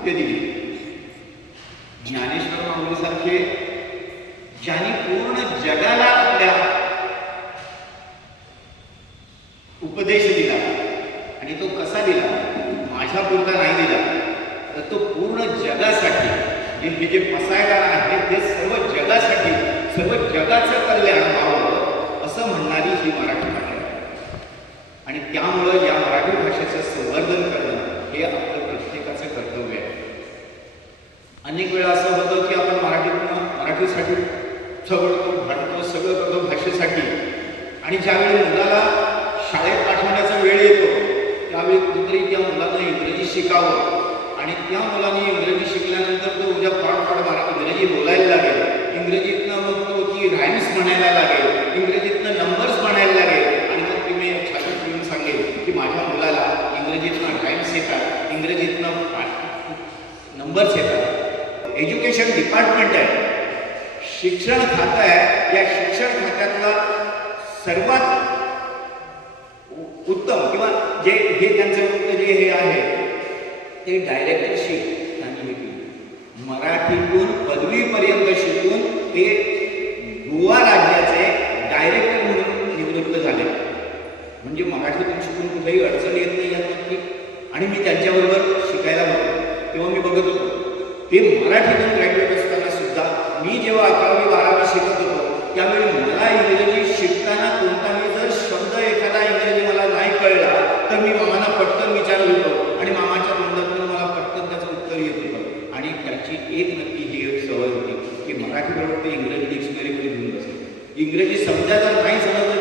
कृत्य दिली. ज्ञानेश्वर माऊलीसारखे ज्यांनी पूर्ण जगाला आपल्या उपदेश दिला, आणि तो कसा दिला, माझ्या पुरता नाही दिला, तर तो पूर्ण जगासाठी हे जे पसायदान आहे ते सर्व जगासाठी, सर्व जगाचं कल्याण व्हावं असं म्हणणारी ही मराठी भाषा आहे. आणि त्यामुळं या मराठी भाषेचं संवर्धन करणं हे आपलं प्रत्येकाचं कर्तव्य आहे. अनेक वेळा असं होतं की आपण मराठीसाठी झगडतो, भांडतो, सगळं करतो भाषेसाठी, आणि ज्यावेळी मुलाला शाळेत पाठवण्याचा वेळ येतो त्यावेळी कुठेतरी त्या मुलानं इंग्रजी शिकावं, आणि त्या मुलाने इंग्रजी शिकल्यानंतर तो उद्या फाड इंग्रजी बोलायला लागेल, इंग्रजीतनं मग तो ती राईम्स म्हणायला लागेल, इंग्रजीतनं नंबर्स म्हणायला लागेल, आणि मग तुम्ही छातीत घेऊन सांगेल की माझ्या मुलाला इंग्रजीतनं राईम्स येतात, इंग्रजीतनं नंबर्स येतात. एज्युकेशन डिपार्टमेंट आहे, शिक्षण खातं आहे. या शिक्षण खात्यातला सर्वात उत्तम किंवा जे हे त्यांचं जे हे आहे ते डायरेक्टरशिप त्यांनी हे केली. मराठीतून पदवीपर्यंत शिकून ते गोवा राज्याचे डायरेक्टर म्हणून निवृत्त झाले. म्हणजे मराठीतून शिकून कुठेही अडचण येत नाही यात नक्की. आणि मी त्यांच्याबरोबर शिकायला होतो तेव्हा मी बघत होतो ते मराठीतून ग्रॅज्युएट असताना सुद्धा मी जेव्हा 11वी 12वी शिकत होतो त्यावेळी मला इंग्रजी शिकताना कोणताही जर शब्द एखादा इंग्रजी मला नाही कळला तर मी मामांना पटकन विचारत होतो, आणि मामाच्या तोंडातून मला पटकन त्याचं उत्तर येत होतं. आणि त्याची एक नक्की ही एक सवय होती की मराठीबरोबर ते इंग्रजी डिक्शनरीमध्ये घेऊन बसायचं. इंग्रजी समजा जर नाही समजलं